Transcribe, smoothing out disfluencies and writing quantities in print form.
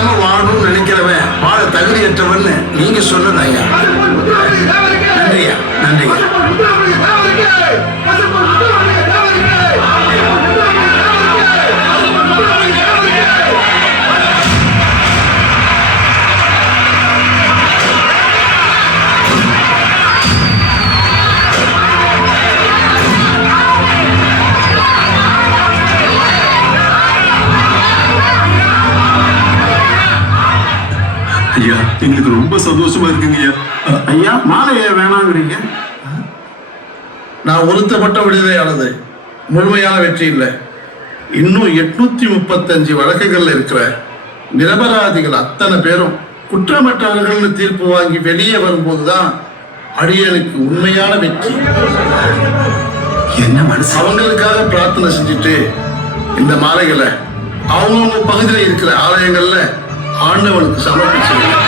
இல்லாம வாழணும்னு நினைக்கிறவன் வாழ தகுதியற்றவன் நீங்க சொன்னது ஐயா. நன்றியா, நன்றியா. ஐயா, எங்களுக்கு ரொம்ப சந்தோஷமா இருக்குங்க ஐயா. ஐயா, மாலையை வேணாங்கிறீங்க? நான் ஒருத்தப்பட்ட விடுதலையானது முழுமையான வெற்றி இல்லை. இன்னும் 835 வழக்குகள்ல இருக்கிற நிரபராதிகள் அத்தனை பேரும் குற்றமற்றவர்கள்னு தீர்ப்பு வாங்கி வெளியே வரும்போதுதான் அடியனுக்கு உண்மையான வெற்றி. என்ன மனசு? அவங்களுக்காக பிரார்த்தனை செஞ்சுட்டு இந்த மாலைகளை அவங்கவுங்க பகுதியில் இருக்கிற ஆலயங்கள்ல ஆண்டவனுக்கு சமர்ப்பிச்சு